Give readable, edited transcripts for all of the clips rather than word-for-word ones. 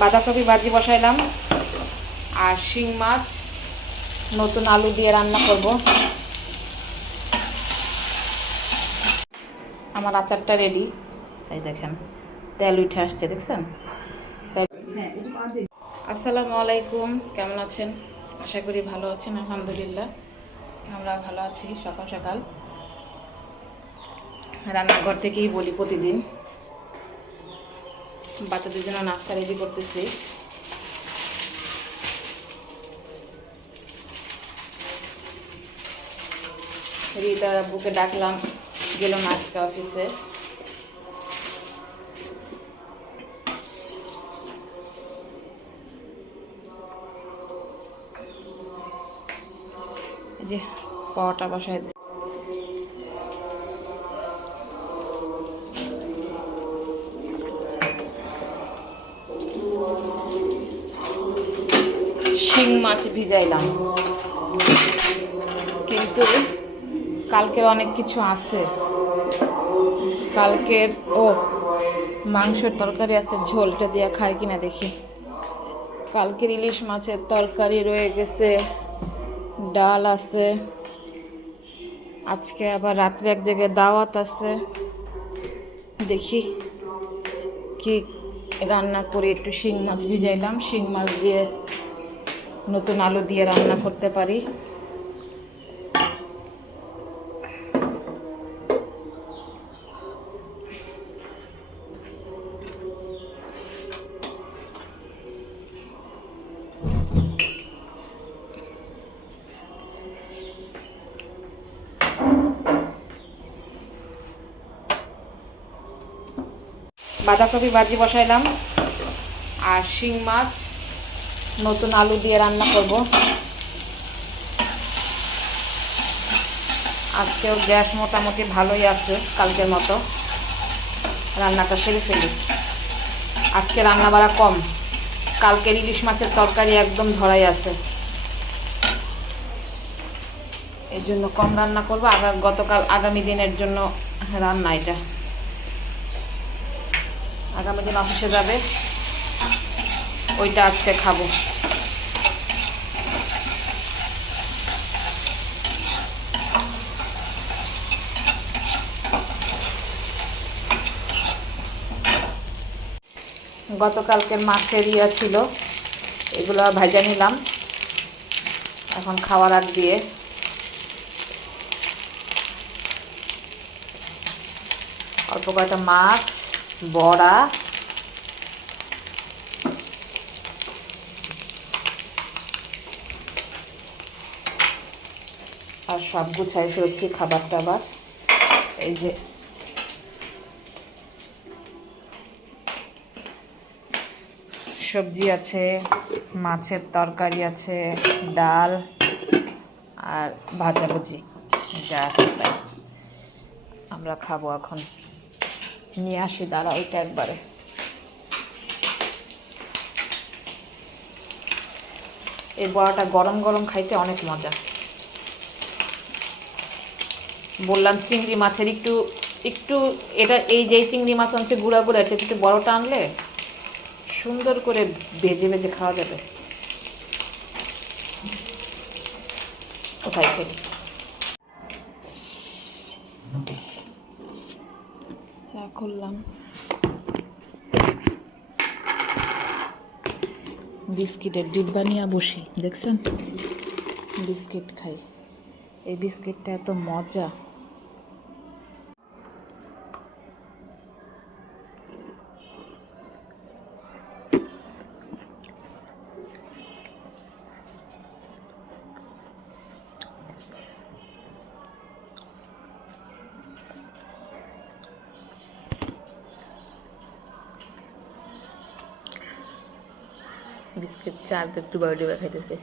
বাঁধাকপি ভাজি বসাইলাম আর শিং মাছ নতুন আলু দিয়ে রান্না করব। আমার আচারটা রেডি, এই দেখেন তেল উঠে আসছে, দেখছেন? আসসালামু আলাইকুম, কেমন আছেন? আশা করি ভালো আছেন। আলহামদুলিল্লাহ আমরা ভালো আছি। সকাল সকাল রান্নাঘর থেকেই বলি, প্রতিদিন বাচ্চাদের জন্য নাস্তা রেডি করতেছি। রিতার আব্বুকে ডাকলাম, গেল না আজকে অফিসে। এই যে পরোটা বসায় শিং মাছ ভিজাইলাম, কিন্তু কালকের অনেক কিছু আছে। কালকের মাংসের তরকারি আছে, ঝোলটা দিয়ে খাই কিনা দেখি। কালকের ইলিশ মাছের তরকারি রয়ে গেছে, ডাল আছে, আজকে আবার রাত্রে এক জায়গায় দাওয়াত আছে। দেখি কি রান্না করি। একটু শিং মাছ ভিজাইলাম, শিং মাছ দিয়ে নতুন আলু দিয়ে রান্না করতে পারি। বাঁধাকপি ভাজি বসাইলাম আর শিং মাছ নতুন আলু দিয়ে রান্না করব। আজকেও গ্যাস মোটামুটি ভালোই আছে, কালকের মতো। রান্নাটা সেরে ফেলি। আজকে রান্না বাড়া কম, কালকের ইলিশ মাছের তরকারি একদম ধরাই আছে, এর জন্য কম রান্না করবো। গতকাল আগামী দিনের জন্য রান্না, এটা আগামী দিন অফিসে যাবে, ওইটা আজকে খাবো। গতকালকের মাছের ছিল, এগুলো ভাজা নিলাম এখন খাওয়ার আগ দিয়ে। অল্প কয়েকটা মাছ, বড়া আর সব গুছাই ফেলছি খাবার টাবার। এই যে সবজি আছে, মাছের তরকারি আছে, ডাল আর ভাজাভুজি যা আছে তাই। আমরা খাবো এখন। নিয়ে আসি, দাঁড়া ওইটা একবারে। এই বড়াটা গরম গরম খাইতে অনেক মজা। বললাম চিংড়ি মাছের একটু একটু এটা, এই যে চিংড়ি মাছ আনছে গুঁড়া গুঁড়া, এটা একটু বড়টা আনলে সুন্দর করে ভেজে ভেজে খাওয়া যাবে। কোথায় ফেলি, চা করলাম, বিস্কিটের ডিব্বা নিয়ে বসি, দেখছেন? বিস্কিট খাই, এই বিস্কিটটা এত মজা। বিস্কিট চার একটু বড় ডিব্বা খাইতেছে।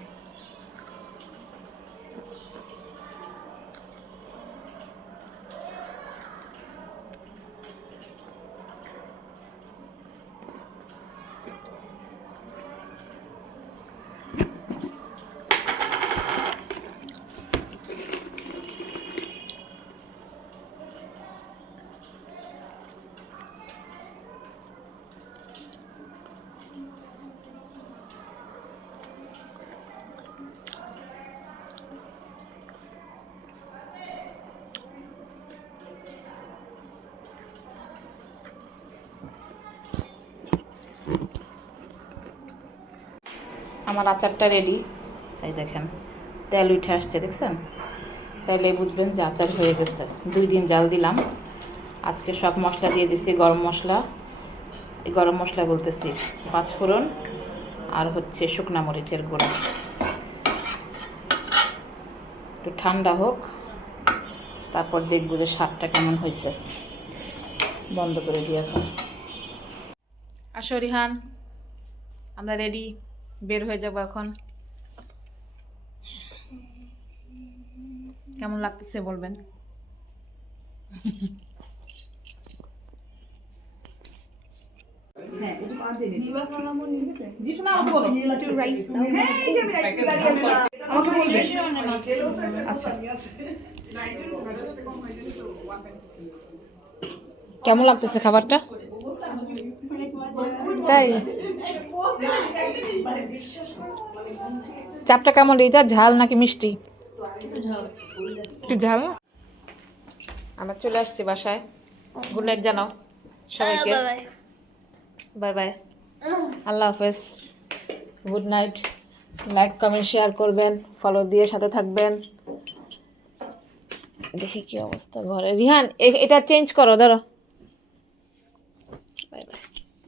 আমার আচারটা রেডি। এই দেখেন তেল উঠে আসছে, দেখছেন? তাহলে বুঝবেন যে আচার হয়ে গেছে। 2 দিন জাল দিলাম। আজকে সব মশলা দিয়ে দিছি, গরম মশলা, এই গরম মশলা বলতেছি 5 ফোড়ন আর হচ্ছে শুকনা মরিচের গুঁড়া। একটু ঠান্ডা হোক, তারপর দেখবো যে স্বাদটা কেমন হয়েছে। বন্ধ করে দিয়ে এখন আসো রিহান, আমরা রেডি, বের হয়ে যাব এখন। কেমন লাগতেছে বলবেন? কেমন লাগতেছে খাবারটা? তাই চাপটা কেমন? এইটা ঝাল নাকি মিষ্টি? একটু ঝাল। আমরা চলে আসছি বাসায়। গুড নাইট জানাও সবাইকে। বাই বাই, আল্লাহ হাফেজ, good night. Like comment share করবেন, ফলো দিয়ে সাথে থাকবেন। দেখি কি অবস্থা ঘরে। রিহান এটা চেঞ্জ করো, ধরো।